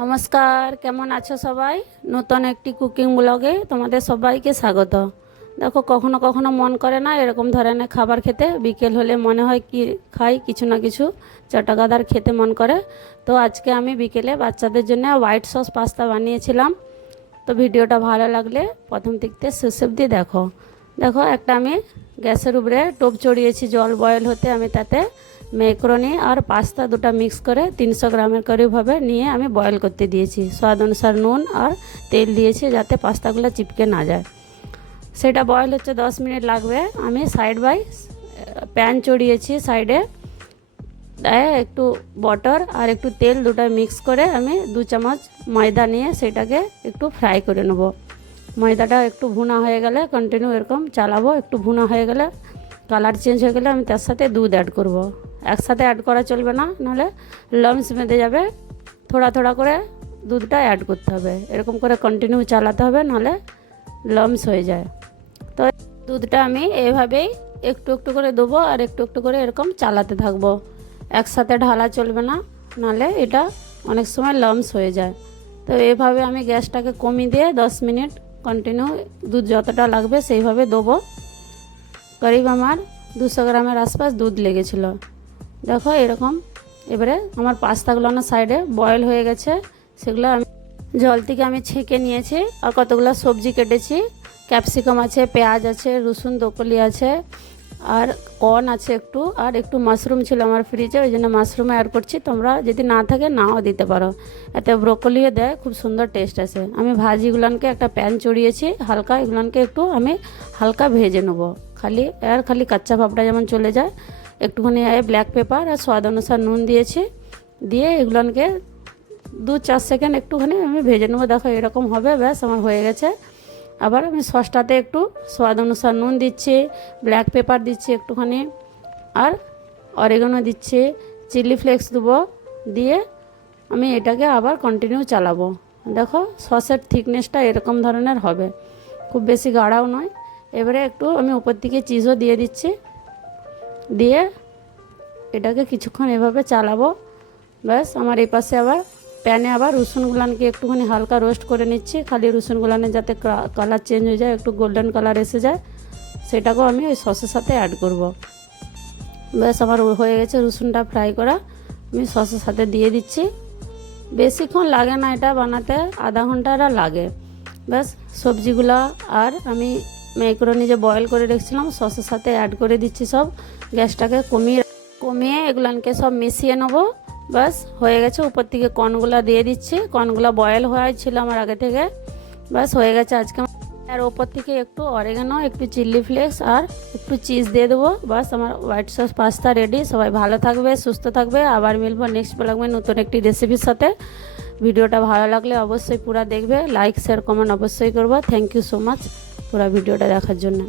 নমস্কার, কেমন আছো সবাই? নতুন একটি কুকিং ব্লগে তোমাদের সবাইকে স্বাগত। দেখো, কখনো কখনো মন করে না এরকম ধরনের খাবার খেতে। বিকেল হলে মনে হয় কি খাই, কিছু না কিছু চটকাদার খেতে মন করে। তো আজকে আমি বিকেলে বাচ্চাদের জন্য হোয়াইট সস পাস্তা বানিয়েছিলাম। তো ভিডিওটা ভালো লাগলে প্রথম থেকে শেষ অবধি দেখো। দেখো, একটা আমি গ্যাসের উপরে টোপ চড়িয়েছি জল বয়েল হতে। আমি তাতে ম্যাকরনি আর পাস্তা দুটো মিক্স করে 300 গ্রামের করিভাবে নিয়ে আমি বয়েল করতে দিয়েছি। স্বাদ অনুসার নুন আর তেল দিয়েছি যাতে পাস্তাগুলো চিপকে না যায়। সেটা বয়েল হচ্ছে 10 মিনিট লাগবে। আমি সাইড বাই প্যান চড়িয়েছি, সাইডে একটু বাটার আর একটু তেল দুটো মিক্স করে আমি 2 চামচ ময়দা নিয়ে সেটাকে একটু ফ্রাই করে নেব। ময়দাটা একটু ভুনা হয়ে গেলে কন্টিনিউ এরকম চালাবো। একটু ভুনা হয়ে গেলে কালার চেঞ্জ হয়ে গেলে আমি তার সাথে দুধ অ্যাড করব। একসাথে অ্যাড করা চলবে না, নাহলে লাম্পস বেঁধে যাবে। থোড়া থোড়া করে দুধটা অ্যাড করতে হবে, এরকম করে কন্টিনিউ চালাতে হবে, নাহলে লাম্পস হয়ে যায়। তো দুধটা আমি এইভাবেই একটু একটু করে দেবো আর একটু একটু করে এরকম চালাতে থাকবো। একসাথে ঢালা চলবে না, নাহলে এটা অনেক সময় লাম্পস হয়ে যায়। তো এইভাবে আমি গ্যাসটাকে কমিয়ে দিয়ে 10 মিনিট কন্টিনিউ দুধ যতটা লাগবে সেইভাবে দেবো। করিব আমার 200 গ্রামের আশপাশ দুধ লেগেছিলো। দেখো এরকম। এবারে আমার পাস্তাগুলো না সাইডে বয়েল হয়ে গেছে, সেগুলো আমি জল থেকে আমি ছেঁকে নিয়েছি। আর কতগুলো সবজি কেটেছি, ক্যাপসিকাম আছে, পেঁয়াজ আছে, রসুন 2 কলি আছে, আর কর্ন আছে একটু, আর একটু মাশরুম ছিল আমার ফ্রিজে, ওই জন্য মাশরুম অ্যাড করছি। তোমরা যদি না থাকে নাও দিতে পারো, এতে ব্রোকলিও দেয়, খুব সুন্দর টেস্ট আসে। আমি ভাজিগুলোকে একটা প্যান চড়িয়েছি হালকা, এগুলোকে একটু আমি হালকা ভেজে নেবো, খালি কাঁচা ভাবটা যেমন চলে যায়। একটুখানি ব্ল্যাক পেপার আর স্বাদ অনুসার নুন দিয়েছি, দিয়ে এগুলোকে 2-4 সেকেন্ড একটুখানি আমি ভেজে নেবো। দেখো এরকম হবে, ব্যাস আমার হয়ে গেছে। আবার আমি সসটাতে একটু স্বাদ অনুসার নুন দিচ্ছি, ব্ল্যাক পেপার দিচ্ছি একটুখানি, আর অরিগানো দিচ্ছি, চিলি ফ্লেক্স দেবো। দিয়ে আমি এটাকে আবার কন্টিনিউ চালাবো। দেখো সসের থিকনেসটা এরকম ধরনের হবে, খুব বেশি গাঢ়াও নয়। এবারে একটু আমি উপর থেকে চিজও দিয়ে দিচ্ছি, দিয়ে এটাকে কিছুক্ষণ এভাবে চালাবো। ব্যাস আমার এই পাশে আবার প্যানে আবার রসুনগুলানকে একটুখানি হালকা রোস্ট করে নিচ্ছি, খালি রসুনগুলানে যাতে কালার চেঞ্জ হয়ে যায়, একটু গোল্ডেন কালার এসে যায়, সেটাকেও আমি ওই সসের সাথে অ্যাড করব। ব্যাস আমার হয়ে গেছে রসুনটা ফ্রাই করা, আমি সসের সাথে দিয়ে দিচ্ছি। বেশিক্ষণ লাগে না এটা বানাতে, আধা ঘন্টা লাগে। ব্যাস সবজিগুলো আর আমি ম্যাকরনি যে বয়েল করে রেখেছিলাম সসের সাথে অ্যাড করে দিচ্ছি সব। গ্যাসটাকে কমিয়ে এগুলোকে সব মিশিয়ে নেবো। ব্যাস হয়ে গেছে। উপর থেকে কর্নগুলো দিয়ে দিচ্ছি, কর্নগুলো বয়েল হওয়া ছিল আমার আগে থেকে। ব্যাস হয়ে গেছে আজকে। আর ওপর থেকে একটু অরিগানো, একটু চিলি ফ্লেক্স আর একটু চিজ দিয়ে দেবো। ব্যাস আমার হোয়াইট সস পাস্তা রেডি। সবাই ভালো থাকবে, সুস্থ থাকবে। আবার মিলবো নেক্সট ব্লগে নতুন একটি রেসিপির সাথে। ভিডিওটা ভালো লাগলে অবশ্যই পুরো দেখবে, লাইক শেয়ার কমেন্ট অবশ্যই করবো। থ্যাংক ইউ সো মাচ পুরো ভিডিওটা দেখার জন্য।